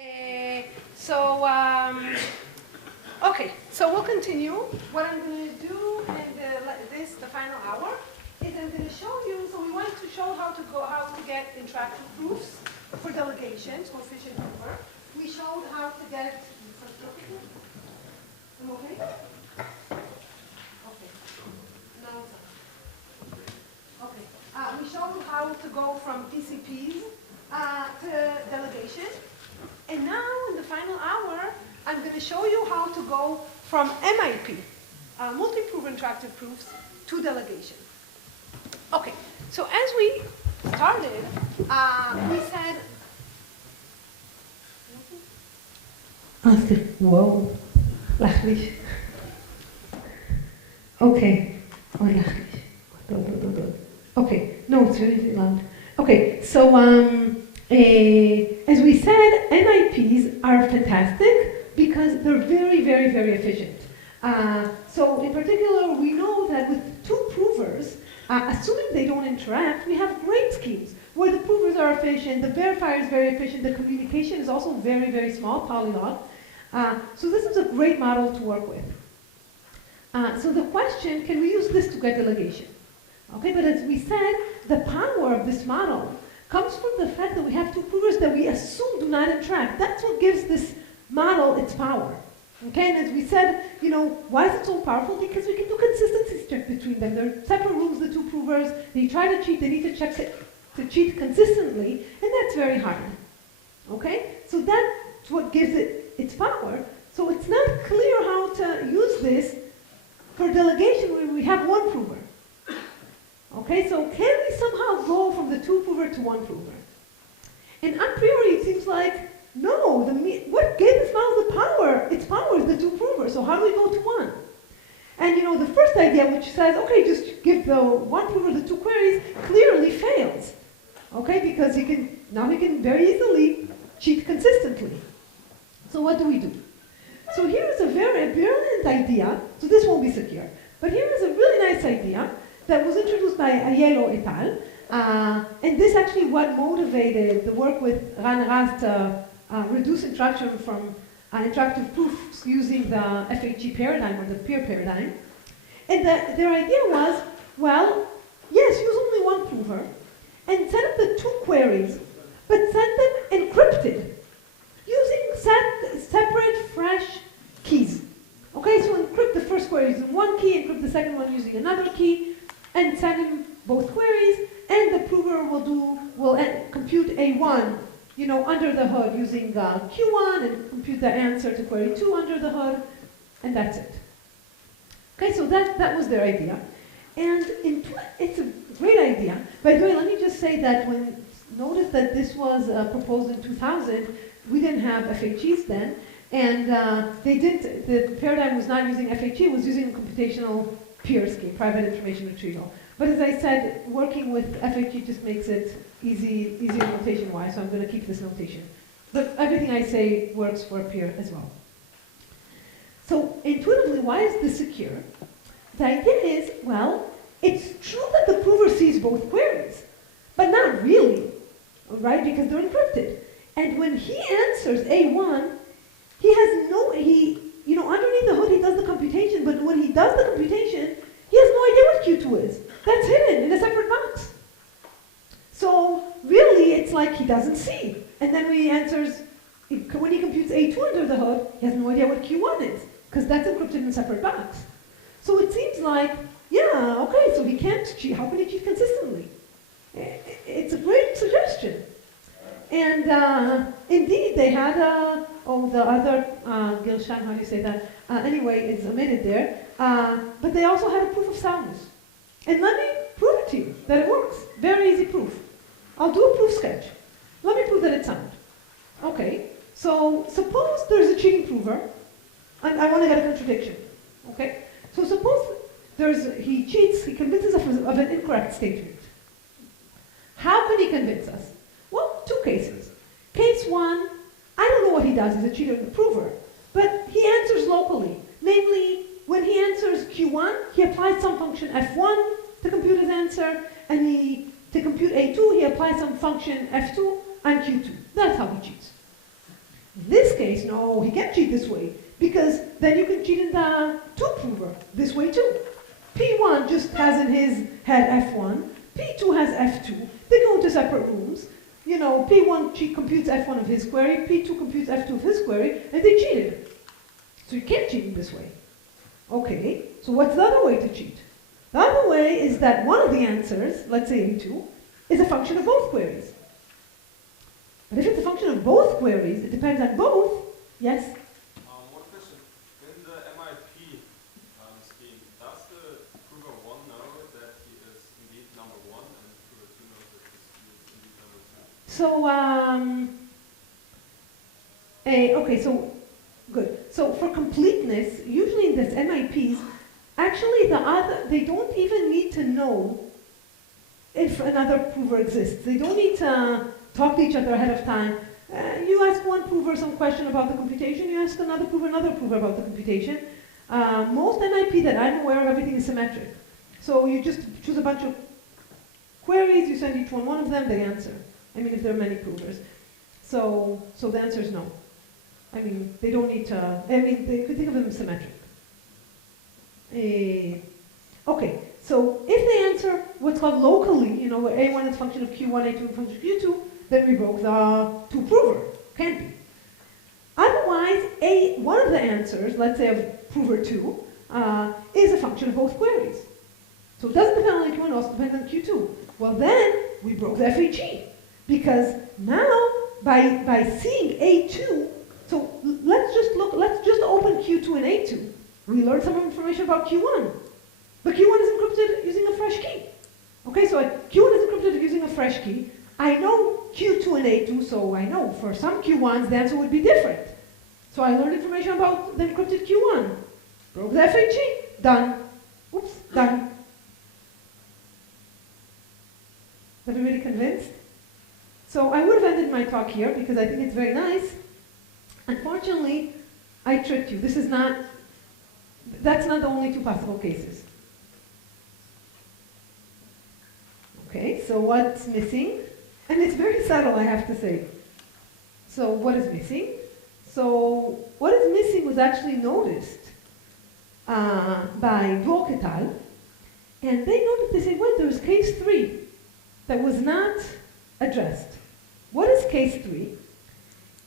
Okay, so we'll continue. What I'm going to do in the final hour is I'm going to show you. So we want to show how to get interactive proofs for delegations, coefficient prover. We showed how to get. I'm okay. Okay. No. Okay. We showed how to go from PCPs to delegation. And now, in the final hour, I'm going to show you how to go from MIP, multi-prover interactive proofs, to delegation. Okay, so as we started, we said... Whoa, lachlich. Okay, oh, lachlich. Okay, no, it's really loud. Okay, so as we said, MIPs are fantastic because they're very, very, very efficient. So in particular, we know that with two provers, assuming they don't interact, we have great schemes where the provers are efficient, the verifier is very efficient, the communication is also very, very small, polyglot. So this is a great model to work with. So the question, can we use this to get delegation? Okay, but as we said, the power of this model comes from the fact that we have two provers that we assume do not interact. That's what gives this model its power. Okay, and as we said, you know, why is it so powerful? Because we can do consistency check between them. They're separate rooms, the two provers. They try to cheat, they need to check it, to cheat consistently, and that's very hard. Okay, so that's what gives it its power. So it's not clear how to use this for delegation when we have one prover. Okay, so can we somehow go from the two prover to one prover? And a priori it seems like, no, what gave this model the power? Its power is the two provers, so how do we go to one? And you know, the first idea which says, okay, just give the one prover the two queries, clearly fails. Okay, because now he can very easily cheat consistently. So what do we do? So here is a very brilliant idea, so this won't be secure, but here is a really nice idea that was introduced by Yael et al. And this actually what motivated the work with Ran Raz to reduce interaction from interactive proofs using the FHG paradigm or the peer paradigm. And their idea was, well, yes, use only one prover and set up the two queries, but set them encrypted using separate fresh keys. Okay, so encrypt the first query using one key, encrypt the second one using another key, and send him both queries, and the prover will compute A1, you know, under the hood using Q1 and compute the answer to query 2 under the hood, and that's it. Okay, so that was their idea. And it's a great idea. By the way, let me just say that notice that this was proposed in 2000, we didn't have FHEs then, and the paradigm was not using FHE, it was using computational peer scheme, private information retrieval. But as I said, working with FHE just makes it easier notation-wise, so I'm going to keep this notation. But everything I say works for peer as well. So intuitively, why is this secure? The idea is, well, it's true that the prover sees both queries, but not really, right? Because they're encrypted. And when he answers A1, he has you know, underneath the hood he does the computation, but when he does the computation, he has no idea what Q2 is. That's hidden in a separate box. So really, it's like he doesn't see. And then when he answers, when he computes A2 under the hood, he has no idea what Q1 is, because that's encrypted in a separate box. So it seems like, yeah, okay, so he can't cheat. How can he cheat consistently? It's a great suggestion. And indeed, they had the other Gilshan, how do you say that? Anyway, it's omitted there. But they also had a proof of soundness. And let me prove it to you, that it works. Very easy proof. I'll do a proof sketch. Let me prove that it's sound. Okay, so suppose there's a cheating prover, and I want to get a contradiction. Okay, so suppose he cheats, he convinces us of an incorrect statement. How can he convince us? Well, two cases. Case one, I don't know what he does, he's a cheater and a prover, but he answers locally. Namely, when he answers Q1, he applies some function F1 to compute his answer, and to compute A2, he applies some function F2 and Q2. That's how he cheats. In this case, no, he can't cheat this way, because then you can cheat in the two-prover this way too. P1 just has in his head F1, P2 has F2, they go into separate rooms. You know, P1 computes F1 of his query, P2 computes F2 of his query, and they cheated. So you can't cheat in this way. Okay, so what's the other way to cheat? The other way is that one of the answers, let's say A2, is a function of both queries. But if it's a function of both queries, it depends on both. Yes? One question. In the MIP scheme, does the prover 1 know that he is indeed number 1 and prover 2 knows that he is indeed number 2? So, okay, so, good. So for completeness, usually in this MIPs, actually they don't even need to know if another prover exists. They don't need to talk to each other ahead of time. You ask one prover some question about the computation, you ask another prover about the computation. Most MIP that I'm aware of, everything is symmetric. So you just choose a bunch of queries, you send each one of them, they answer. I mean, if there are many provers. So the answer is no. I mean, they don't need to, I mean, they could think of them as symmetric. Okay, so if they answer what's called locally, you know, where A1 is a function of Q1, A2 is a function of Q2, then we broke the two-prover. Can't be. Otherwise, one of the answers, let's say of prover 2, is a function of both queries. So it doesn't depend on Q1, it also depends on Q2. Well then, we broke the FHE. Because now, by seeing A2, so let's just open Q2 and A2. We learned some information about Q1. But Q1 is encrypted using a fresh key. Okay, so Q1 is encrypted using a fresh key. I know Q2 and A2, so I know for some Q1s the answer would be different. So I learned information about the encrypted Q1. Broke the FHE. Done. Oops, done. Everybody convinced? So I would have ended my talk here because I think it's very nice. Unfortunately, I tricked you. That's not the only two possible cases. Okay, so what's missing? And it's very subtle, I have to say. So what is missing? So what is missing was actually noticed by Dwork et al. And they noticed, they said, wait, there was case 3 that was not addressed. What is case 3?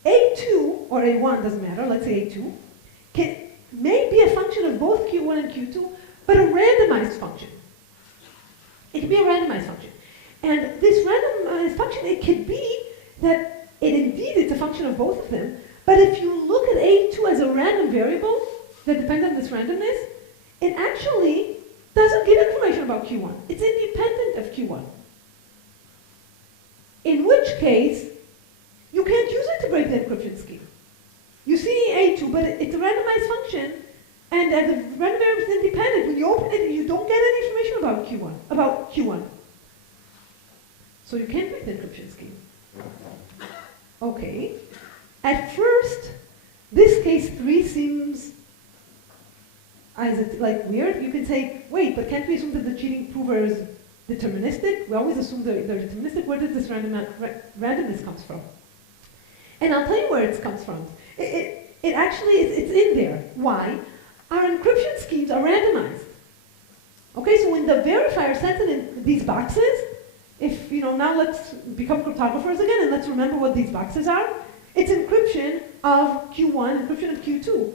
A2, or A1, doesn't matter, let's say A2, may be a function of both Q1 and Q2, but a randomized function. It can be a randomized function. And this randomized function, it could be that it's a function of both of them, but if you look at A2 as a random variable that depends on this randomness, it actually doesn't give information about Q1. It's independent of Q1. In which case, you can't use it to break the encryption scheme. You see A2, but it's a randomized function, and as a random variable is independent, when you open it, you don't get any information about Q1. So you can't break the encryption scheme. Okay. At first, this case 3 seems like weird. You can say, wait, but can't we assume that the cheating prover is deterministic? We always assume they're deterministic. Where does this randomness comes from? And I'll tell you where it comes from. It actually it's in there. Why? Our encryption schemes are randomized. Okay, so when the verifier sends it in these boxes, if, you know, now let's become cryptographers again and let's remember what these boxes are. It's encryption of Q1, encryption of Q2.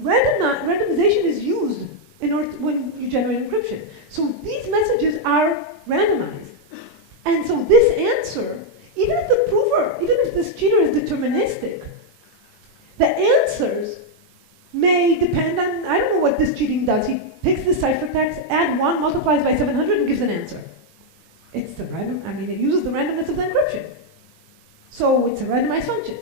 Randomization is used in order when you generate encryption. So these messages are randomized. And so this answer, even if this cheater is deterministic, the answers may depend on, I don't know what this cheating does. He takes this ciphertext, add 1, multiplies by 700, and gives an answer. It's the it uses the randomness of the encryption. So it's a randomized function.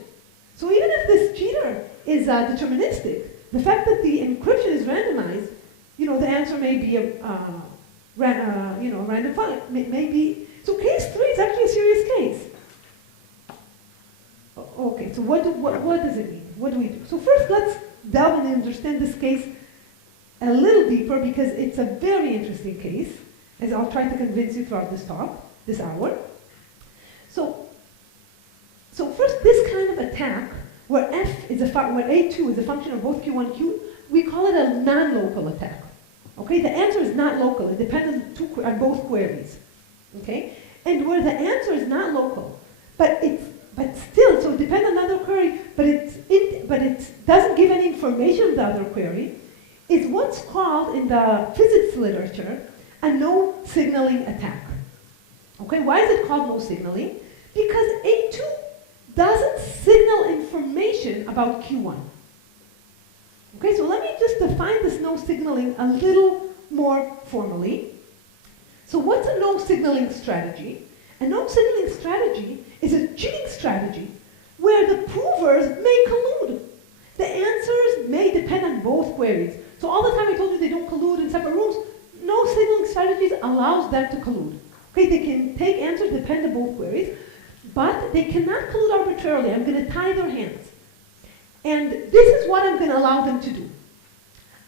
So even if this cheater is deterministic, the fact that the encryption is randomized, you know, the answer may be a random function. Maybe. So case 3 is actually a serious case. Okay, so what does it mean? What do we do? So first, let's delve and understand this case a little deeper because it's a very interesting case, as I'll try to convince you throughout this talk, this hour. So first, this kind of attack where where A2 is a function of both Q1 and Q, we call it a non-local attack. Okay, the answer is not local. It depends on both queries. Okay, and where the answer is not local, but still, so it depends on the other query, but it doesn't give any information of the other query, is what's called in the physics literature a no signaling attack. Okay, why is it called no signaling? Because A2 doesn't signal information about Q1. Okay, so let me just define this no signaling a little more formally. So what's a no signaling strategy? A no signaling strategy is a cheating strategy where the provers may collude. The answers may depend on both queries. So all the time I told you they don't collude in separate rooms, no signaling strategies allows them to collude. Okay, they can take answers depend on both queries, but they cannot collude arbitrarily. I'm going to tie their hands. And this is what I'm going to allow them to do.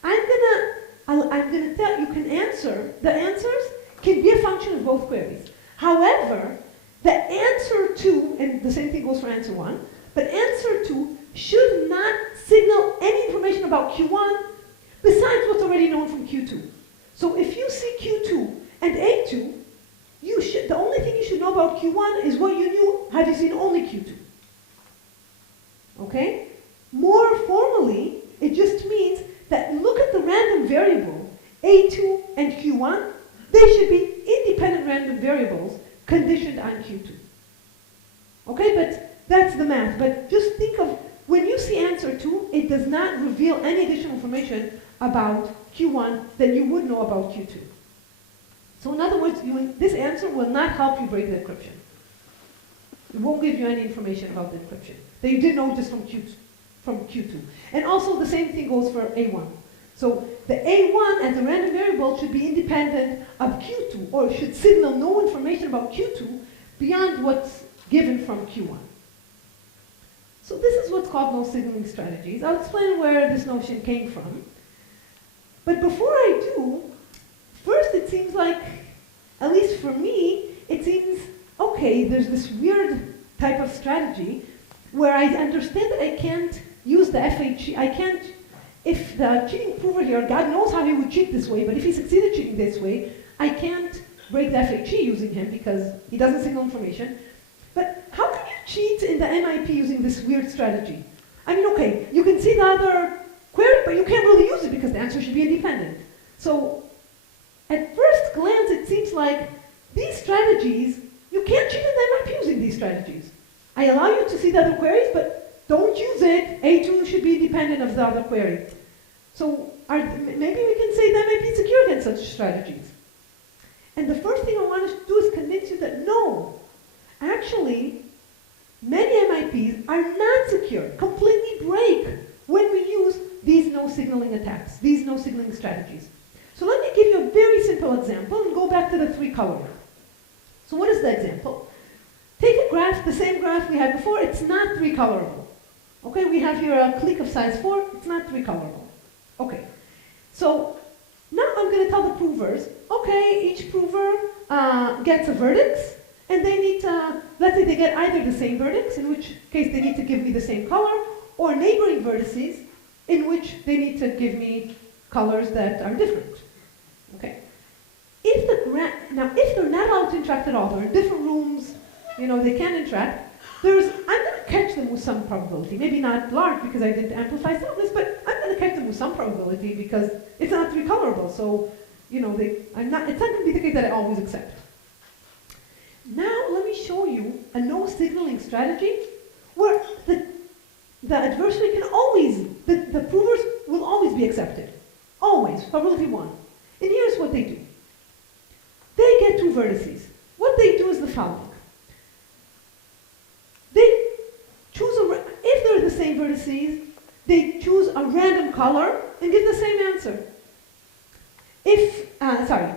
I'm going to tell you can answer, the answers can be a function of both queries. However, the answer 2, and the same thing goes for answer 1, but answer 2 should not signal any information about Q1 besides what's already known from Q2. So if you see Q2 and A2, the only thing you should know about Q1 is what you knew had you seen only Q2. Okay? More formally, it just means that look at the random variable, A2 and Q1, they should be independent random variables conditioned on Q2. Okay, but that's the math. But just think of, when you see answer 2, it does not reveal any additional information about Q1 that you would know about Q2. So in other words, this answer will not help you break the encryption. It won't give you any information about the encryption that you did know just from Q2. And also the same thing goes for A1. So the A1 as a random variable should be independent of Q2, or should signal no information about Q2 beyond what's given from Q1. So this is what's called no signaling strategies. I'll explain where this notion came from. But before I do, first it seems like, at least for me, it seems, okay, there's this weird type of strategy where I understand that I can't use the FHE, I can't, if the cheating prover here, God knows how he would cheat this way, but if he succeeded cheating this way, I can't break the FHE using him because he doesn't signal information. But how can you cheat in the MIP using this weird strategy? I mean, okay, you can see the other query, but you can't really use it because the answer should be independent. So at first glance, it seems like these strategies, you can't cheat in the MIP using these strategies. I allow you to see the other queries, but don't use it. A2 should be independent of the other query. So maybe we can say that MIP is secure against such strategies. And the first thing I want to do is convince you that no, actually, many MIPs are not secure, completely break when we use these no signaling attacks, these no signaling strategies. So let me give you a very simple example and go back to the 3-color. So what is the example? Take a graph, the same graph we had before, it's not 3-colorable. Okay, we have here a clique of size 4, it's not 3-colorable. Okay, so now I'm going to tell the provers, okay, each prover gets a vertex, and they need to, let's say they get either the same vertex, in which case they need to give me the same color, or neighboring vertices, in which they need to give me colors that are different. Okay. Now, if they're not allowed to interact at all, they're in different rooms, they can't interact, I'm going to catch them with some probability. Maybe not large because I didn't amplify soundness, but I'm going to catch them with some probability because it's not 3-colorable. So, it's not going to be the case that I always accept. Now, let me show you a no signaling strategy where the adversary can always, the provers will always be accepted. Always, probability 1. And here's what they do. They get 2 vertices. What they do is the following. They choose if they're the same vertices, they choose a random color and give the same answer. If they're,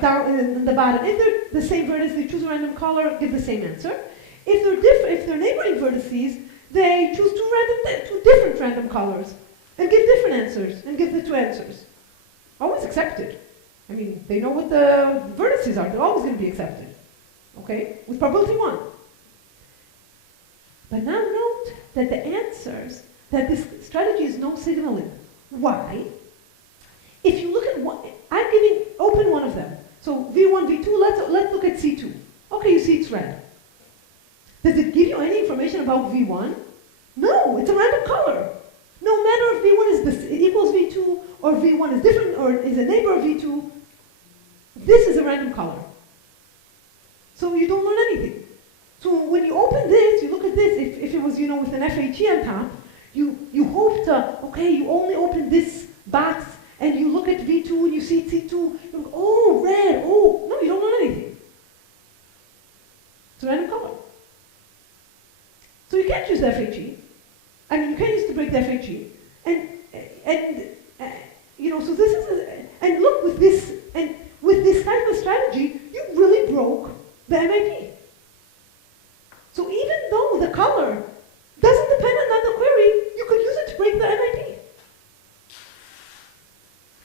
down in the bottom, if they're the same vertices, they choose a random color, give the same answer. If they're neighboring vertices, they choose 2 different random colors and give different answers, and give the 2 answers. Always accepted. I mean, they know what the vertices are. They're always going to be accepted. Okay? With probability 1. But now note that the answers, that this strategy is no signaling. Why? If you look at one, I'm giving, open one of them. So V1, V2, let's look at C2. Okay, you see it's red. Does it give you any information about V1? No, it's a random color. No matter if V1 is this, it equals V2, or V1 is different, or is a neighbor of V2, this is a random color. So you don't learn anything. So when you open this, you look at this, if it was, with an FHE on top, you hope to, okay, you only open this box, and you look at V2 and you see C2, you go, oh, red, oh, no, you don't learn anything. It's a random color. So you can't use the FHE. I mean, you can't use to break the FHE. So this is, and look, with this type of strategy, you really broke the MIP. So even though the color doesn't depend on the query, you could use it to break the MIP.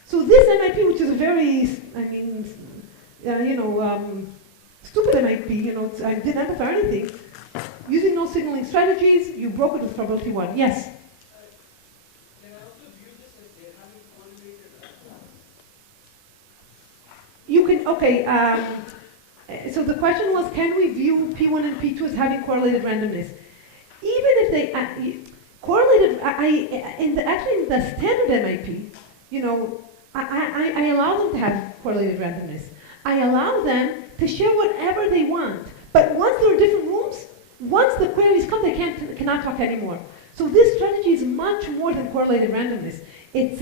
So this MIP, which is a very, stupid MIP, I didn't amplify anything. Using no signaling strategies, you broke it with probability 1. Yes? Can I also view this as they're having correlated You can, okay, so the question was, can we view P1 and P2 as having correlated randomness? Even if they, correlated, in the standard MIP, I allow them to have correlated randomness. I allow them to share whatever they want. But once they're in different rooms, once the queries come, they cannot talk anymore. So this strategy is much more than correlated randomness. It's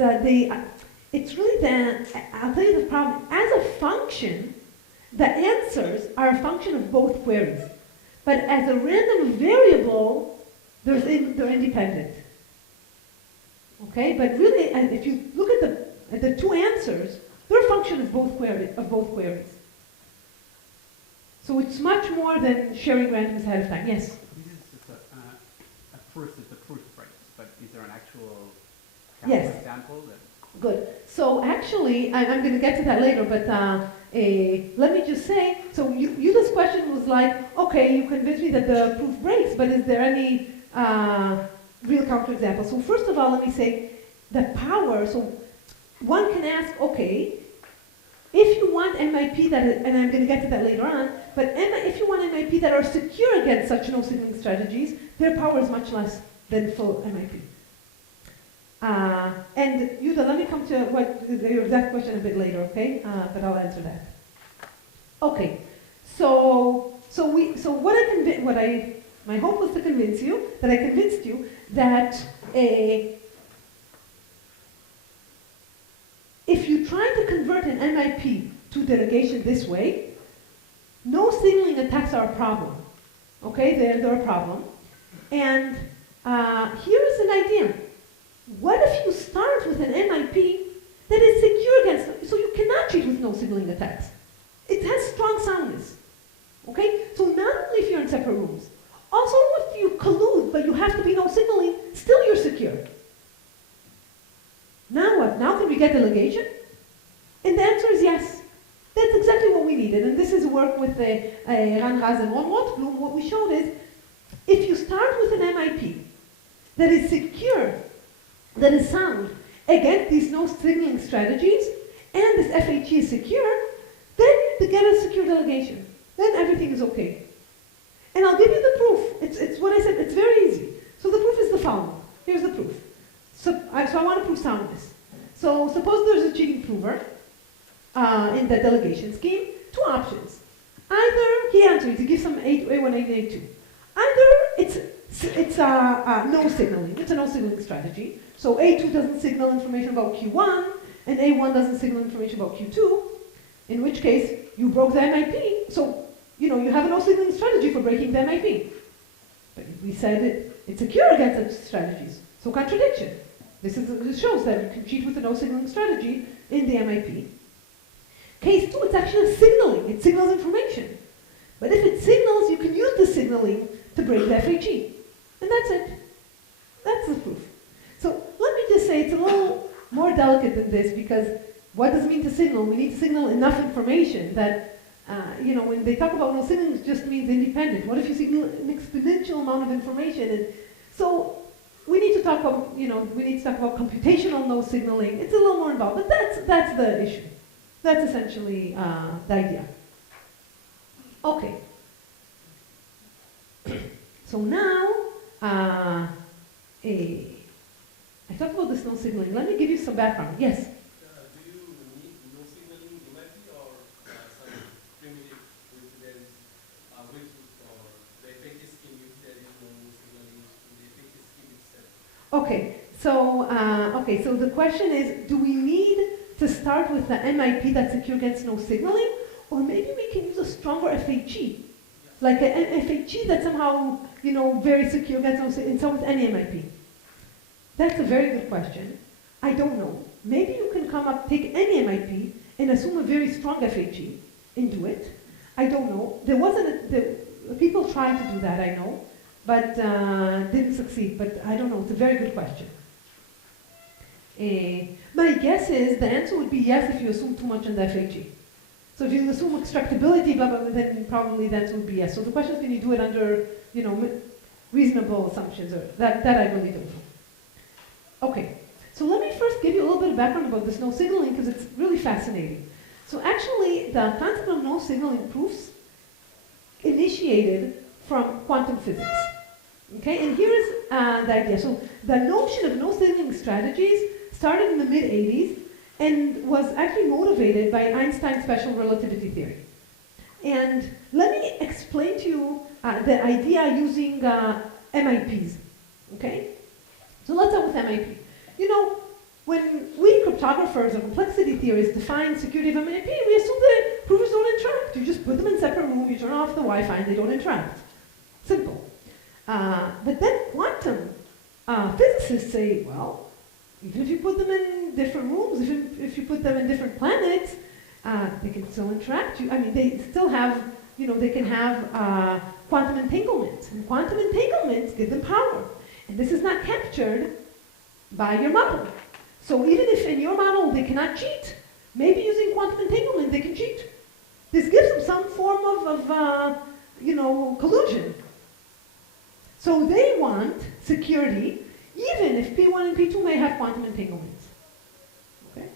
really I'll tell you the problem. As a function, the answers are a function of both queries. But as a random variable, they're independent. Okay, but really, and if you look at the two answers, they're a function of both queries. So it's much more than sharing randoms ahead of time. Yes? This is just at first it's the proof, right? But is there an actual example? Good. So actually, I'm going to get to that later, but let me just say, so Yuda's question was like, okay, you convinced me that the proof breaks, but is there any real counterexample? So first of all, let me say the power, so one can ask, okay, if you want MIP and I'm going to get to that later on, but if you want MIP that are secure against such no signaling strategies, their power is much less than full MIP. And Yuda, let me come to your exact question a bit later, okay? But I'll answer that. Okay, my hope was to convince you that I convinced you that if you try to convert an MIP to delegation this way, no signaling attacks are a problem. Okay, they're a problem. And here is an idea. What if you start with an MIP that is secure against, so you cannot cheat with no signaling attacks. It has strong soundness. Okay, so not only if you're in separate rooms, also if you collude, but you have to be no signaling, still you're secure. Now what? Now can we get delegation? And the answer is yes. That's exactly what we needed. And this is work with Ran Raz and Ron Rothblum. What we showed is, if you start with an MIP that is secure, that is sound, against these no signaling strategies, and this FHE is secure, then you get a secure delegation. Then everything is okay. And I'll give you the proof. It's what I said, it's very easy. So the proof is the following. Here's the proof. So I want to prove soundness. So suppose there's a cheating prover in the delegation scheme. Two options. Either he answers, he gives some A1, A1, A2. Either it's no signaling. It's a no signaling strategy. So A2 doesn't signal information about Q1, and A1 doesn't signal information about Q2, in which case you broke the MIP. So, you have a no signaling strategy for breaking the MIP. But we said it's secure against such strategies. So contradiction. This shows that you can cheat with a no signaling strategy in the MIP. Case 2, it's actually signaling. It signals information. But if it signals, you can use the signaling to break the FHE. And that's it. That's the proof. So let me just say it's a little more delicate than this, because what does it mean to signal? We need to signal enough information that When they talk about no signaling, it just means independent. What if you signal an exponential amount of information? And so we need to talk about, computational no signaling. It's a little more involved, but that's the issue. That's essentially the idea. Okay. So now, I talked about this no signaling. Let me give you some background. Yes? Do you need no signaling MIP or some primitive coincidence which or the effective scheme if there is no signaling in the effective scheme itself? So the question is, do we need to start with the MIP that's secure against no signaling, or maybe we can use a stronger FHE, like an FHE that's somehow, very secure against no signaling, and so with any MIP? That's a very good question. I don't know. Maybe you can take any MIP and assume a very strong FHE and do it. I don't know. People tried to do that, I know, but didn't succeed. But I don't know. It's a very good question. My guess is the answer would be yes if you assume too much on the FHE. So if you assume extractability, blah, blah, blah, then probably the answer would be yes. So the question is, can you do it under, reasonable assumptions? Or that I really don't know. Okay, so let me first give you a little bit of background about this no signaling because it's really fascinating. So actually, the concept of no signaling proofs initiated from quantum physics. Okay, and here is the idea. So the notion of no signaling strategies started in the mid-'80s and was actually motivated by Einstein's special relativity theory. And let me explain to you the idea using MIPs. Okay? So let's start with MIP. When we cryptographers or complexity theorists define security of MIP, we assume that proofs don't interact. You just put them in separate rooms, you turn off the Wi-Fi, and they don't interact. Simple. But then quantum physicists say, well, even if you put them in different rooms, if you put them in different planets, they can still interact. They still have, they can have quantum entanglements. And quantum entanglements give them power. And this is not captured by your model. So even if in your model they cannot cheat, maybe using quantum entanglement they can cheat. This gives them some form of collusion. So they want security, even if P1 and P2 may have quantum entanglements. Okay?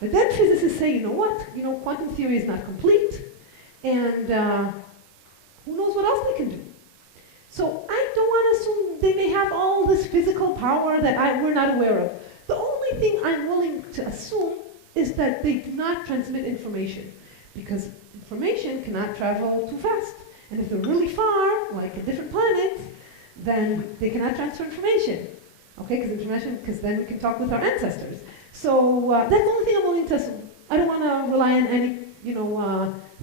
But then physicists say, you know what? Quantum theory is not complete, and who knows what else they can do. So I don't want to assume they may have all this physical power that we're not aware of. The only thing I'm willing to assume is that they do not transmit information, because information cannot travel too fast. And if they're really far, like at different planets, then they cannot transfer information. Okay, because then we can talk with our ancestors. So that's the only thing I'm willing to assume. I don't want to rely on any,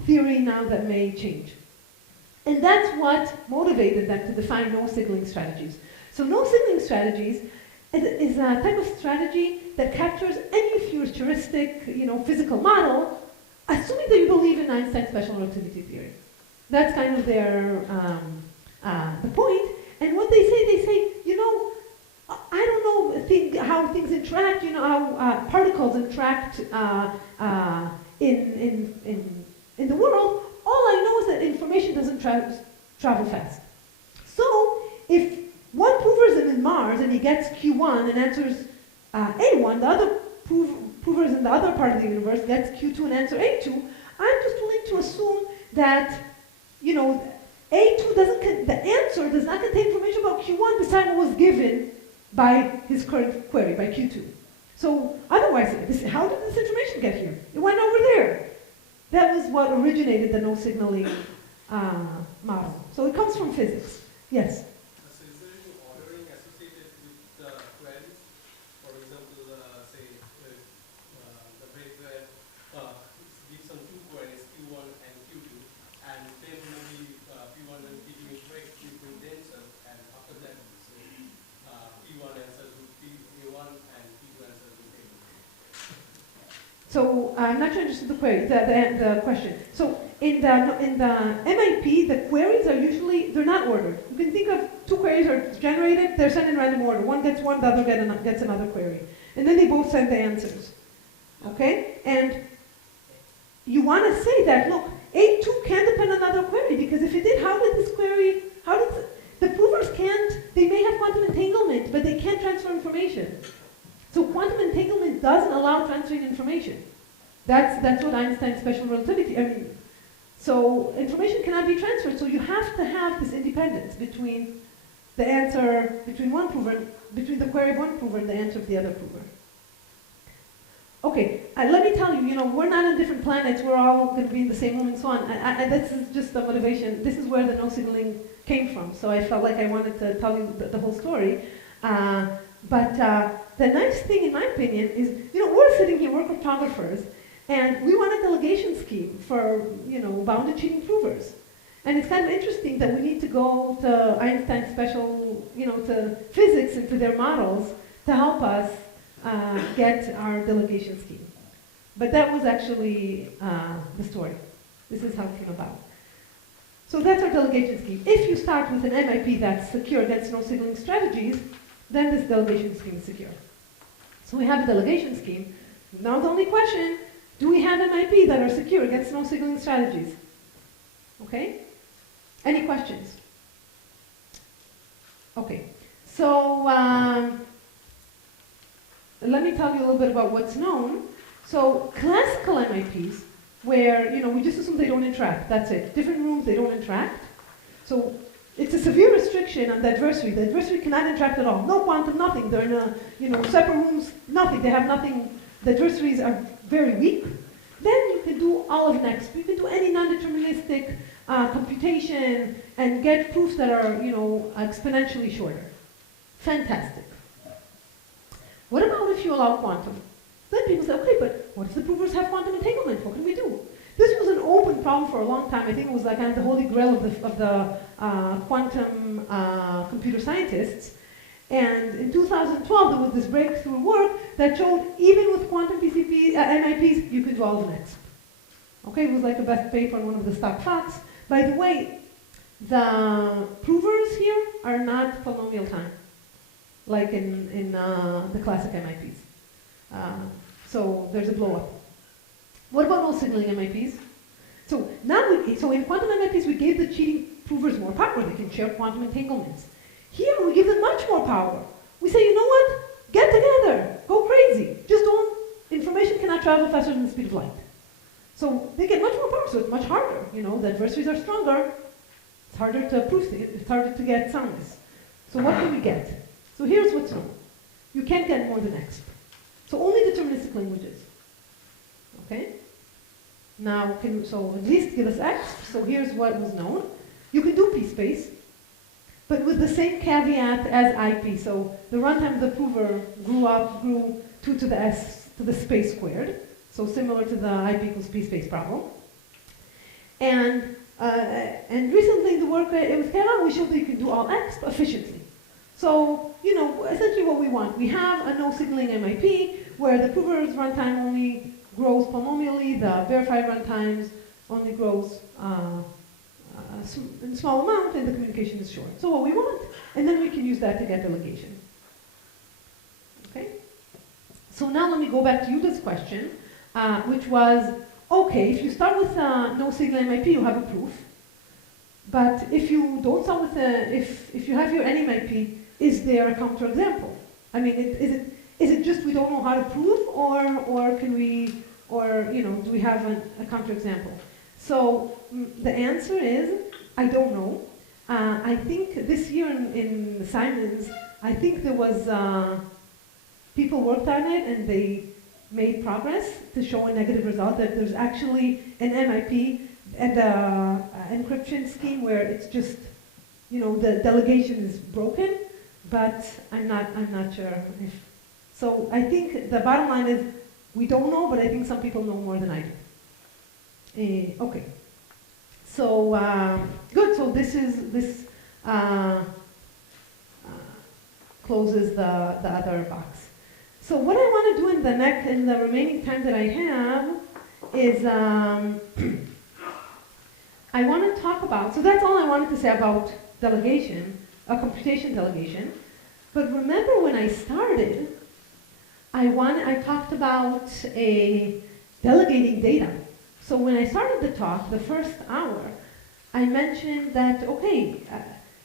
theory now that may change. And that's what motivated them to define no signaling strategies. So no signaling strategies is a type of strategy that captures any futuristic, physical model, assuming that you believe in Einstein's special relativity theory. That's kind of their the point. And what they say, I don't know how things interact, how particles interact in the world. All I know is that information doesn't travel fast. So if one prover is in Mars and he gets Q1 and answers A1, the other prover is in the other part of the universe gets Q2 and answers A2, I'm just willing to assume that, A2 the answer does not contain information about Q1 besides what was given by his current query, by Q2. So otherwise, how did this information get here? It went over there. That was what originated the no signaling model. So it comes from physics. Yes? So is there any ordering associated with the queries? For example, say the break where gives on two queries, Q1 and Q2, and then maybe P1 and P2 interact with themselves, and after that, so P1 answers with P1 and P2 answers with A1. So I'm not sure I understood the query, the question. So in the MIP, the queries are usually, they're not ordered. You can think of two queries are generated, they're sent in random order. One gets one, the other gets another query. And then they both send the answers. Okay? And you want to say that, look, A2 can't depend on another query, because if it did, the provers can't, they may have quantum entanglement, but they can't transfer information. So quantum entanglement doesn't allow transferring information. That's what Einstein's special relativity, so information cannot be transferred, so you have to have this independence between the answer, between one prover, between the query of one prover and the answer of the other prover. Okay, let me tell you, we're not on different planets, we're all going to be in the same room and so on. This is just the motivation, this is where the no signaling came from, so I felt like I wanted to tell you the whole story. But the nice thing, in my opinion, is, we're sitting here, we're cryptographers, and we want a delegation scheme for, bounded cheating provers. And it's kind of interesting that we need to go to Einstein's special, to physics and to their models to help us get our delegation scheme. But that was actually the story. This is how it came about. So that's our delegation scheme. If you start with an MIP that's secure against no signaling strategies, then this delegation scheme is secure. So we have a delegation scheme. Now the only question, do we have MIP that are secure against no signaling strategies? Okay? Any questions? Okay. So let me tell you a little bit about what's known. So classical MIPs, where we just assume they don't interact. That's it. Different rooms, they don't interact. So it's a severe restriction on the adversary. The adversary cannot interact at all. No quantum, nothing. They're in a separate rooms, nothing. They have nothing. The adversaries are very weak. Then you can do all of next. You can do any non-deterministic computation and get proofs that are exponentially shorter. Fantastic. What about if you allow quantum? Then people say, okay, but what if the provers have quantum entanglement? What can we do? This was an open problem for a long time. I think it was like kind of the holy grail of the quantum computer scientists. And in 2012, there was this breakthrough work that showed even with quantum MIPs, you could do all of next. Okay, it was like a best paper on one of the stock thoughts. By the way, the provers here are not polynomial time, like in the classic MIPs. So there's a blow up. What about no signaling MIPs? So now, so in quantum MIPs, we gave the cheating provers more power. They can share quantum entanglements. Here, we give them much more power. We say, you know what? Get together. Go crazy. Just don't, information cannot travel faster than the speed of light. So they get much more power, so it's much harder. The adversaries are stronger. It's harder to prove things. It's harder to get soundness. So what can we get? So here's what's known. You can't get more than X. So only deterministic languages. Okay? Now, so at least give us X. So here's what was known. You can do p-space, but with the same caveat as IP. So the runtime of the prover grew 2 to the s to the space squared. So similar to the IP equals p-space problem. And recently in the work it was came out, we showed that you can do all X efficiently. So, essentially what we want. We have a no signaling MIP where the prover's runtime only grows polynomially, the verified runtimes only grows in a small amount, and the communication is short. So what we want, and then we can use that to get delegation. Okay? So now let me go back to Yuda's question, which was, okay, if you start with no signal MIP, you have a proof. But if you don't start with if you have your NMIP, is there a counterexample? I mean, is it just we don't know how to prove, or can we, do we have a counterexample? So the answer is, I don't know. I think this year in Simons, I think there was, people worked on it and they made progress to show a negative result, that there's actually an MIP and encryption scheme where it's just, the delegation is broken, but I'm not sure if. So I think the bottom line is, we don't know, but I think some people know more than I do. Okay. So good. So this closes the other box. So what I want to do in the remaining time that I have is I want to talk about. So that's all I wanted to say about delegation, computation delegation. But remember when I started, I talked about delegating data. So when I started the talk, the first hour, I mentioned that, okay,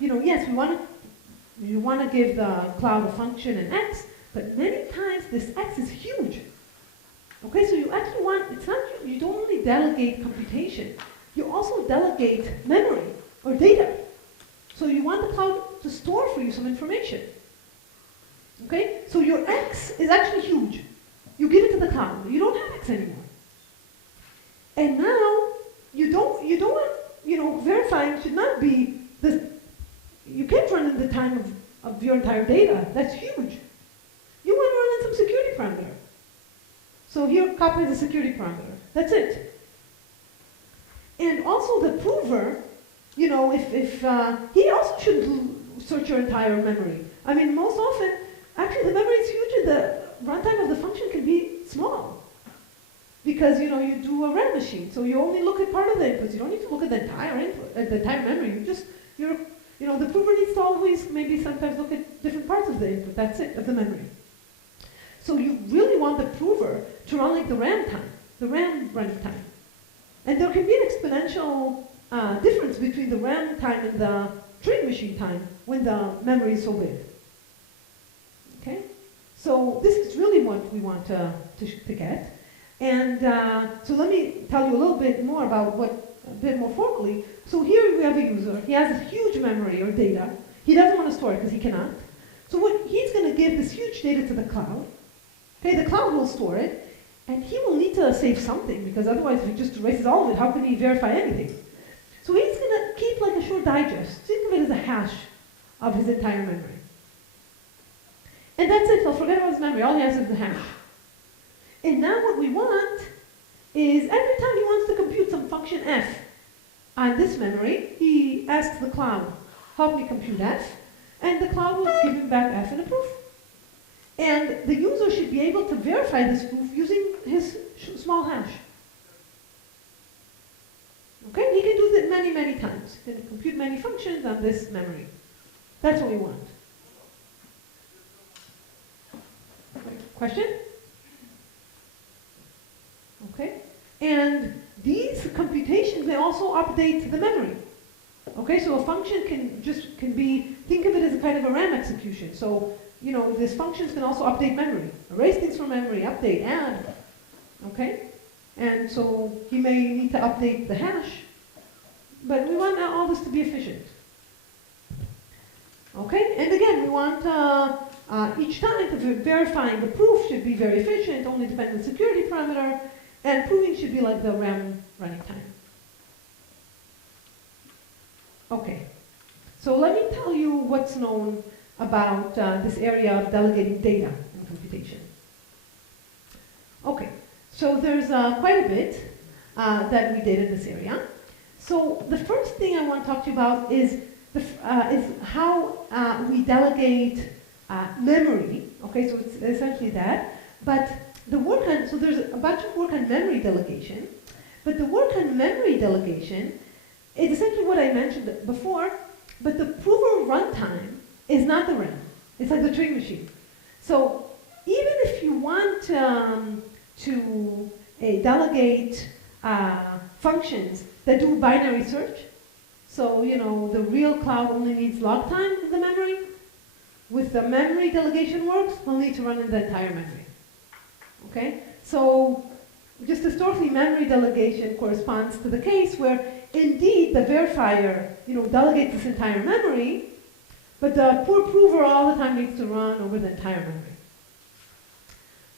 yes, we want to give the cloud a function in x, but many times this x is huge. Okay, so you actually you don't only delegate computation, you also delegate memory or data. So you want the cloud to store for you some information. Okay, so your x is actually huge. You give it to the cloud. You don't have x anymore. And now you don't want, verifying should not be this. You can't run in the time of your entire data. That's huge. You want to run in some security parameter. So here, copy the security parameter. That's it. And also the prover, if he also shouldn't search your entire memory. I mean, most often, actually the memory is huge and the runtime of the function can be small. Because, you do a RAM machine, so you only look at part of the inputs. You don't need to look at the entire input, the entire memory. The prover needs to always maybe sometimes look at different parts of the input. That's it, of the memory. So you really want the prover to run like the RAM time, the RAM running time. And there can be an exponential difference between the RAM time and the training machine time when the memory is so big. Okay? So this is really what we want to get. And so let me tell you a little bit more about a bit more formally. So here we have a user. He has a huge memory or data. He doesn't want to store it because he cannot. So what he's going to give this huge data to the cloud. Okay, the cloud will store it, and he will need to save something because otherwise if he just erases all of it, how can he verify anything? So he's going to keep like a short digest. Think of it as a hash of his entire memory. And that's it. He'll forget about his memory. All he has is the hash. And now what we want is every time he wants to compute some function f on this memory, he asks the cloud, help me compute f, and the cloud will give him back f in a proof. And the user should be able to verify this proof using his small hash. Okay, he can do that many, many times. He can compute many functions on this memory. That's what we want. Question? Okay, and these computations, they also update the memory. Okay, so a function can be, think of it as a kind of a RAM execution. So, these functions can also update memory, erase things from memory, update, add. Okay, and so he may need to update the hash, but we want all this to be efficient. Okay, and again, we want each time to verifying the proof should be very efficient, only depend on the security parameter. And proving should be like the RAM running time. Okay, so let me tell you what's known about this area of delegating data in computation. Okay, so there's quite a bit that we did in this area. So the first thing I want to talk to you about is how we delegate memory. Okay, so it's essentially that. But so there's a bunch of work on memory delegation, but the work on memory delegation is essentially what I mentioned before, but the prover runtime is not the RAM. It's like the training machine. So even if you want to delegate functions that do binary search, so the real cloud only needs log time in the memory, with the memory delegation works, we'll need to run in the entire memory. Okay, so just historically, memory delegation corresponds to the case where indeed the verifier, delegates this entire memory, but the poor prover all the time needs to run over the entire memory.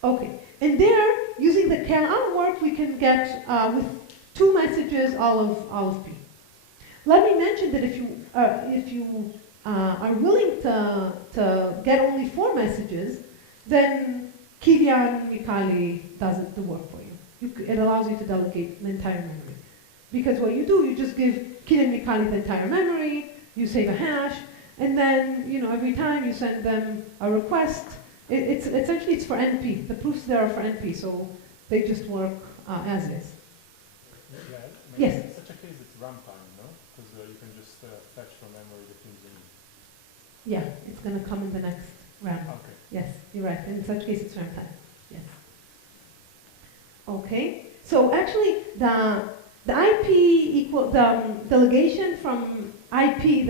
Okay, and there, using the cal work, we can get with 2 messages all of P. Let me mention that if you are willing to get only 4 messages, then Kilian Mikali does the work for you. It allows you to delegate the entire memory. Because what you do, you just give Kilian Mikali the entire memory, you save a hash, and then every time you send them a request, it's essentially for NP. The proofs there are for NP, so they just work as is. Yeah, yes? In such a case, it's runtime, no? Because you can just fetch from memory the things you need. Yeah, it's going to come in the next RAM. Okay. Yes, you're right. In such case, it's RAM time. Yes. Okay. So actually, the IP equal the delegation from IP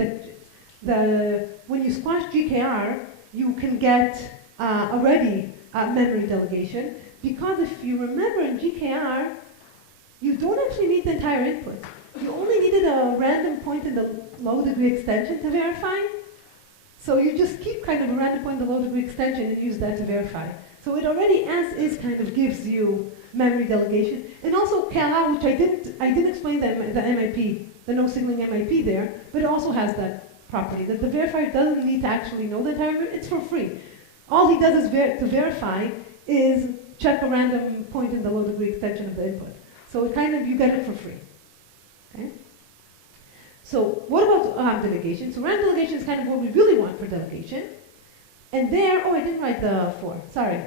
when you squash GKR, you can get already memory delegation, because if you remember in GKR, you don't actually need the entire input. You only needed a random point in the low degree extension to verify. So you just keep kind of a random point in the low degree extension and use that to verify. So it already as is kind of gives you memory delegation. And also Kalai, which I didn't explain the MIP, the no signaling MIP there, but it also has that property, that the verifier doesn't need to actually know the entire memory, it's for free. All he does is to verify is check a random point in the low degree extension of the input. So it kind of, you get it for free. Okay? So what about delegation? So random delegation is kind of what we really want for delegation. And there, oh, I didn't write the for, sorry.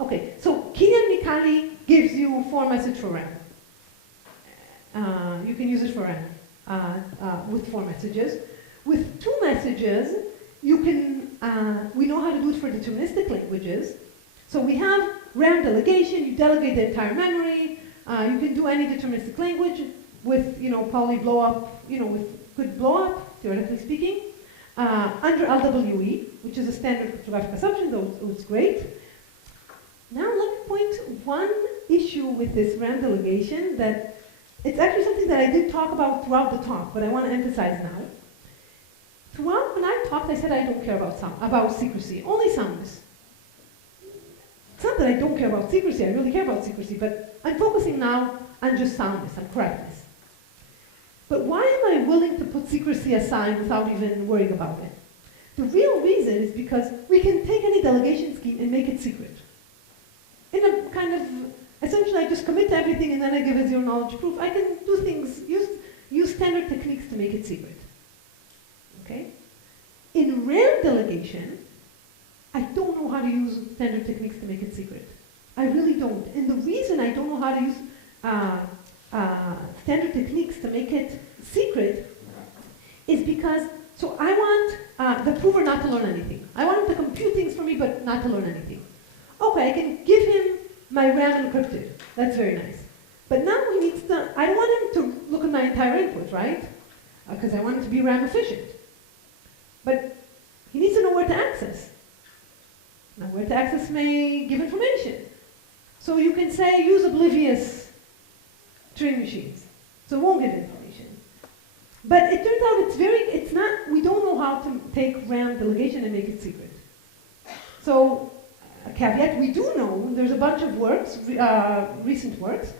Okay, so Kinyan Mikali gives you 4 message for random. You can use it for random with 4 messages. With 2 messages, you can, we know how to do it for deterministic languages. So we have RAM delegation, you delegate the entire memory, you can do any deterministic language with, poly blow up, with good blow up, theoretically speaking, under LWE, which is a standard cryptographic assumption, though it's great. Now let me point one issue with this RAM delegation that it's actually something that I did talk about throughout the talk, but I want to emphasize now. Throughout, when I talked, I said I don't care about secrecy, only soundness. It's not that I don't care about secrecy, I really care about secrecy, but I'm focusing now on just soundness, on correctness. But why am I willing to put secrecy aside without even worrying about it? The real reason is because we can take any delegation scheme and make it secret. In a kind of, essentially I just commit to everything and then I give a zero knowledge proof. I can do things, use standard techniques to make it secret. Okay? In RAM delegation, I don't know how to use standard techniques to make it secret. I really don't. And the reason I don't know how to use standard techniques to make it secret is because, so I want the prover not to learn anything. I want him to compute things for me, but not to learn anything. Okay, I can give him my RAM encrypted. That's very nice. But now he needs to, I don't want him to look at my entire input, right? Because I want it to be RAM efficient. But he needs to know where to access. Now, where to access may give information. So you can say, use oblivious Turing machines. So it won't give information. But it turns out we don't know how to take RAM delegation and make it secret. So, a caveat, we do know, there's a bunch of works, recent works,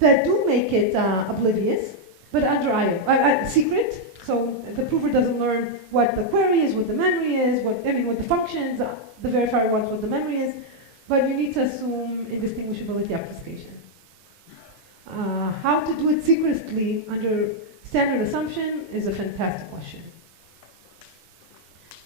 that do make it oblivious, but under IO, secret. So the prover doesn't learn what the query is, what the memory is, what the functions, the verifier wants what the memory is, but you need to assume indistinguishability obfuscation. How to do it secretly under standard assumption is a fantastic question.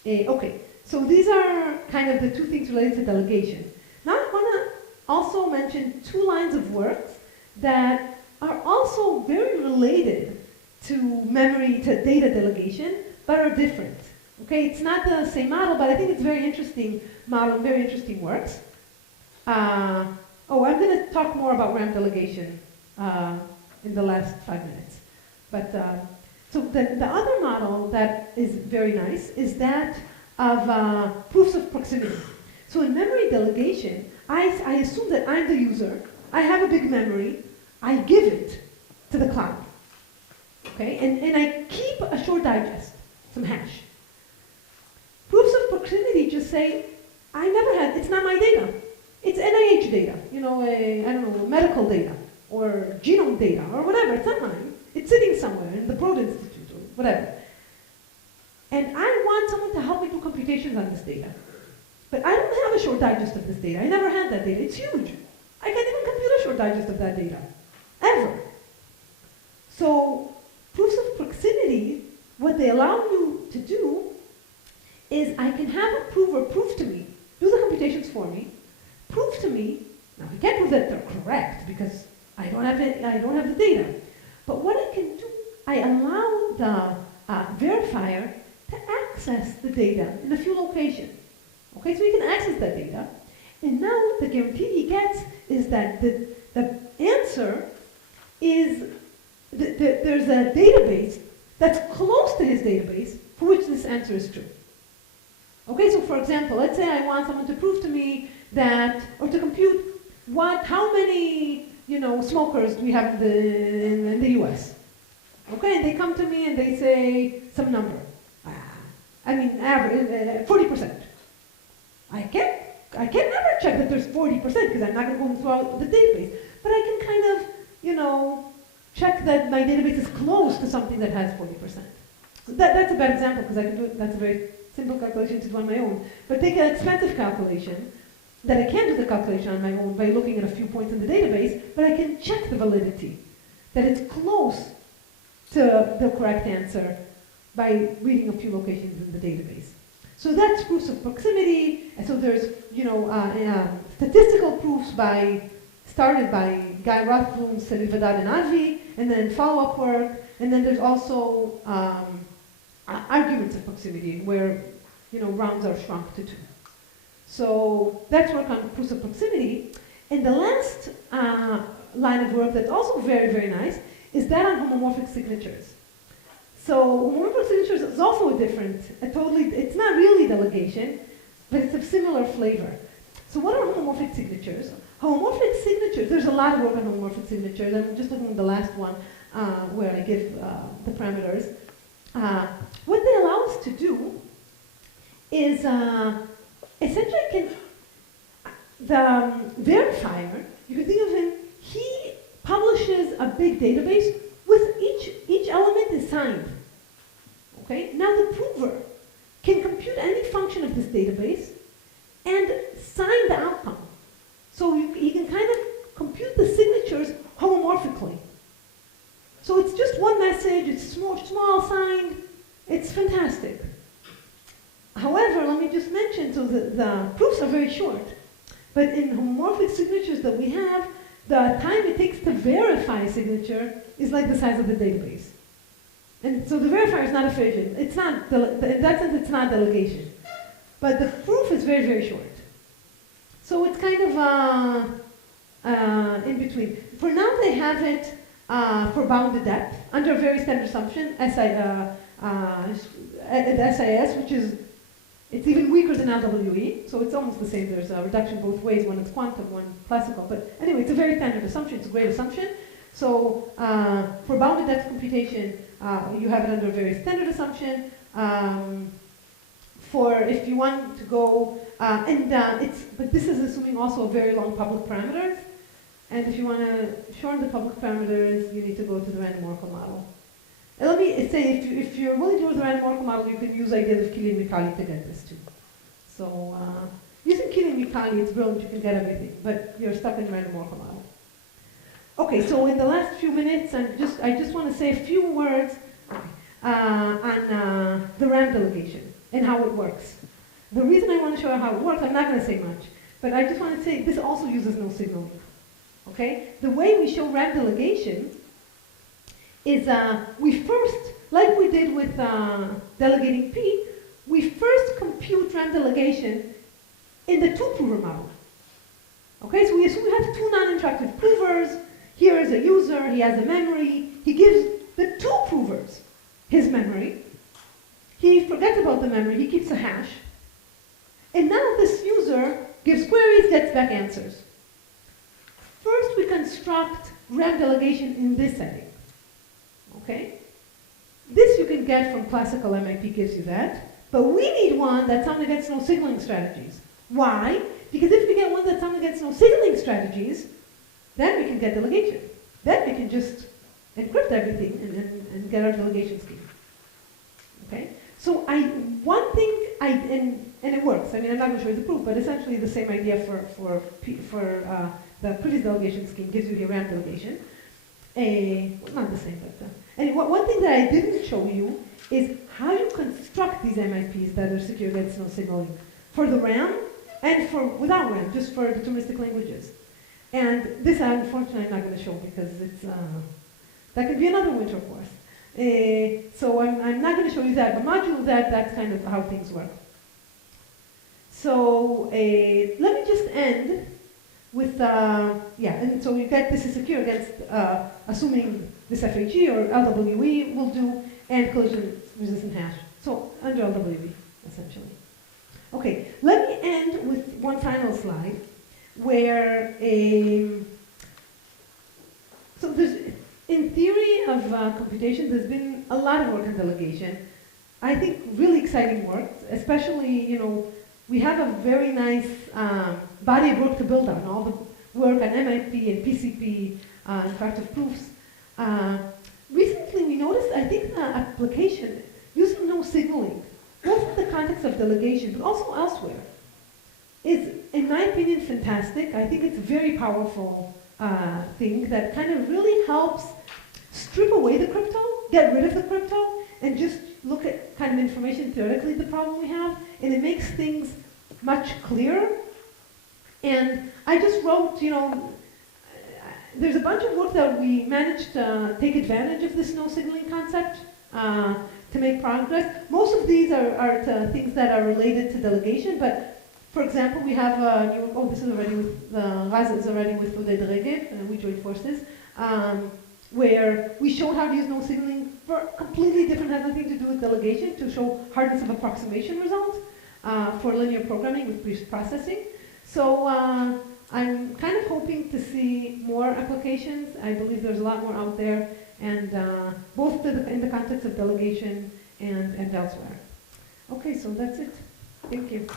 Okay, so these are kind of the 2 things related to delegation. Now I want to also mention 2 lines of works that are also very related to memory, to data delegation, but are different. Okay, it's not the same model, but I think it's very interesting model, very interesting works. I'm going to talk more about RAM delegation in the last 5 minutes. But so the other model that is very nice is that of proofs of proximity. So in memory delegation, I assume that I'm the user, I have a big memory, I give it to the cloud. Okay, and I keep a short digest, some hash. Proofs of proximity just say, it's not my data. It's NIH data, I don't know, medical data, or genome data, or whatever, it's not mine. It's sitting somewhere in the Broad Institute, or whatever. And I want someone to help me do computations on this data. But I don't have a short digest of this data. I never had that data. It's huge. I can't even compute a short digest of that data, ever. So proofs of proximity, what they allow you to do is I can have a prover prove to me, do the computations for me, prove to me, now I can't prove that they're correct because I don't have the data. But what I can do, I allow the verifier to access the data in a few locations. Okay, so you can access that data, And now the guarantee he gets is that the answer is, there's a database that's close to his database for which this answer is true. Okay, so for example, let's say I want someone to prove to me that, or to compute how many, smokers do we have in the US? Okay, and they come to me and they say some number. Average, 40%. I can never check that there's 40% because I'm not going to go throughout the database. But I can kind of, check that my database is close to something that has 40%. So that's a bad example because I can do it, that's a very simple calculation to do on my own. But take an expensive calculation that I can't do the calculation on my own by looking at a few points in the database, but I can check the validity, that it's close to the correct answer by reading a few locations in the database. So that's proofs of proximity. And so there's, statistical proofs started by Guy Rothblum, Salil Vedad, and Avi, and then follow-up work. And then there's also arguments of proximity where, rounds are shrunk to 2. So that's work on proofs of proximity. And the last line of work that's also very, very nice is that on homomorphic signatures. So homomorphic signatures is also it's not really delegation, but it's of similar flavor. So what are homomorphic signatures? Homomorphic signatures, there's a lot of work on homomorphic signatures. I'm just looking at the last one where I give the parameters. What they allow us to do is essentially the verifier, you can think of him, he publishes a big database with each element is signed. Okay? Now the prover can compute any function of this database and sign the outcome. So he can kind of compute the signatures homomorphically. So it's just one message, it's small signed, it's fantastic. However, let me just mention, so the proofs are very short, but in homomorphic signatures that we have, the time it takes to verify a signature is like the size of the database. And so the verifier is not efficient. It's not, in that sense, it's not delegation. But the proof is very, very short. So it's kind of in between. For now, they have it for bounded depth under a very standard assumption, SIS, which is, it's even weaker than LWE, so it's almost the same. There's a reduction both ways, one is quantum, one classical. But anyway, it's a very standard assumption. It's a great assumption. So for bounded depth computation, you have it under a very standard assumption. For if you want to go, but this is assuming also very long public parameters. And if you want to shorten the public parameters, you need to go to the random oracle model. And let me say, if you're willing to go to the random oracle model, you can use ideas of Kalai and Mikali to get this too. So using Kalai and Mikali, it's brilliant, you can get everything, but you're stuck in the random oracle model. Okay, so in the last few minutes, I just want to say a few words on the RAM delegation and how it works. The reason I want to show you how it works, I'm not going to say much, but I just want to say this also uses no signaling. Okay? The way we show RAM delegation is we first, like we did with delegating P, we first compute RAM delegation in the two-prover model. Okay, so we assume we have two non-interactive provers. Here is a user, he has a memory. He gives the two provers his memory. He forgets about the memory, he keeps a hash. And now this user gives queries, gets back answers. First we construct RAM delegation in this setting. Okay? This you can get from classical MIP gives you that. But we need one that's summed against no signaling strategies. Why? Because if we get one that's summed against no signaling strategies, then we can get delegation. Then we can just encrypt everything and get our delegation scheme. Okay? So one thing, and it works. I mean, I'm not going to show you the proof, but essentially the same idea for the previous delegation scheme gives you here RAM delegation. Well, not the same, but and one thing that I didn't show you is how you construct these MIPs that are secure against no signaling for the RAM and for without RAM, just for deterministic languages. And this, unfortunately, I'm not going to show because it's that could be another winter course. So I'm not going to show you that, but module that, that's kind of how things work. So let me just end with, and so we get this is secure against assuming this FHE or LWE will do, and collision resistant hash. So under LWE, essentially. Okay, let me end with one final slide where so there's, in theory of computation, there's been a lot of work on delegation. I think really exciting work, especially, we have a very nice body of work to build on, all the work on MIP and PCP and fractal proofs. Recently we noticed, I think, the application using no signaling, both in the context of delegation, but also elsewhere, is, in my opinion, fantastic. I think it's a very powerful thing that kind of really helps strip away the crypto, get rid of the crypto, and just look at kind of information theoretically the problem we have, and it makes things much clearer. And I just wrote, there's a bunch of work that we managed to take advantage of this no signaling concept to make progress. Most of these are to things that are related to delegation, but for example, we have this is already with, Raza is already with the Delegated, and we joined forces, where we showed how to use no signaling for completely different, has nothing to do with delegation, to show hardness of approximation results for linear programming with pre-processing. So I'm kind of hoping to see more applications. I believe there's a lot more out there, and both in the context of delegation and elsewhere. Okay, so that's it. Thank you.